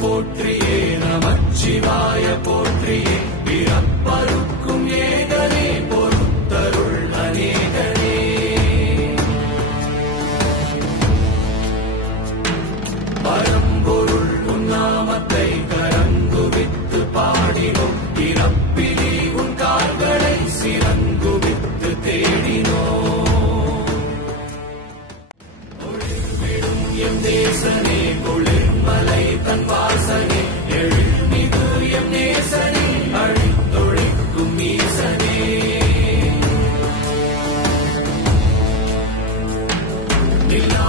போற்றியே நமச்சிவாய போற்றியே பிறப்பருக்கும் ஏகனே பொறுத்தருள் அநேகனே பரம்பொருள் உன்னாமத்தை கரங்குவித்து பாடினோம் இறப்பிலி உன் கால்களை சிறங்குவித்து தேடினோம் ஒளிர்விடும் எம் தேசனே ஒளிர்மலை தன் வாசனே எழுமிகு எம் நேசனே அழித்தொழிக்கும் ஈசனே நிலா